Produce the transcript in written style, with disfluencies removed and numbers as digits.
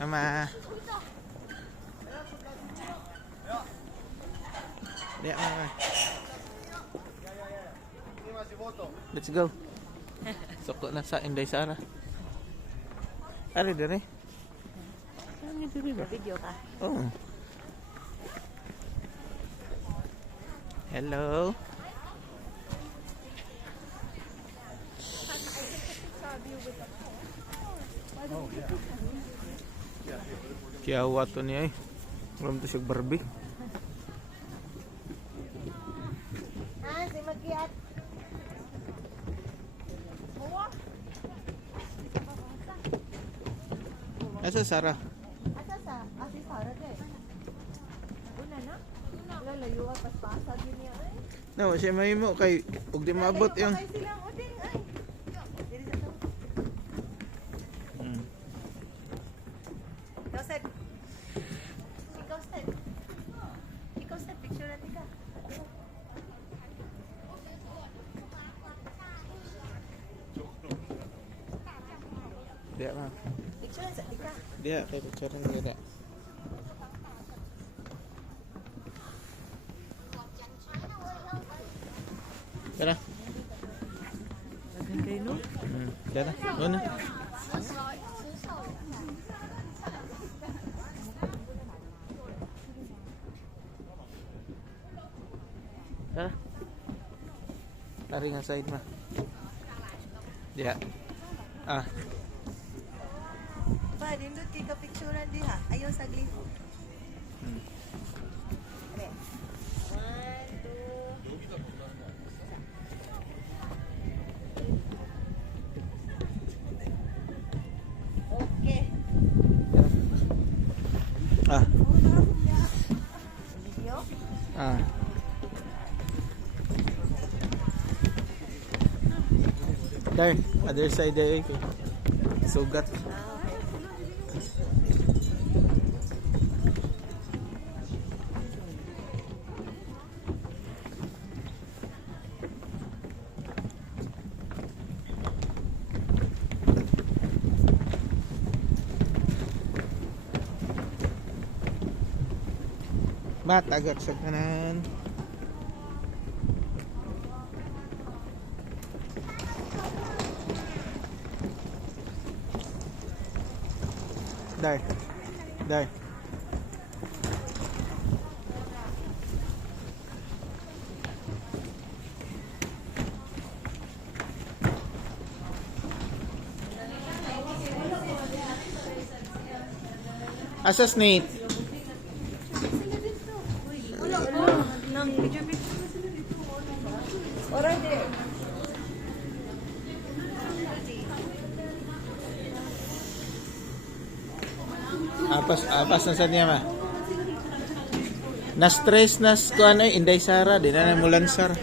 Mama. Diya, mama. Let's go. Soko na sa Inday Sara. Ari dire. Ano dire ba? Video ka. Oh. Hello. Kiyawa to niya eh. Alam to siya Barbie. Ah, si Magkiat. Asa Sara? Asa sa? Si Sarah de. Una na? Lalayo at paspasa din niya ay. No, siya mahimo kay ug di maabot yung. Ay silang uding ay. Diri sa to. Ikaw said. Ikaw said picture natin ka. Diya ma. Picture sa tika. Diya kay picture ni diya. Tara. Lagyan kayo no? Tara. Una. Tara. Lari nga side ma. Diya. Ah. Pa, nindot kay ka picturean di ha. Ayaw sa gli. Okay. 1, 2. Okay. Ah. Video? Ah. There, other side there. Sugat. Matagak sa kanan. There. There. Asa snake? Nang video picture sila dito. Alright there. Apas na sa niya ma. Na-stress nas ko ano Inday Sara, di na mulansar.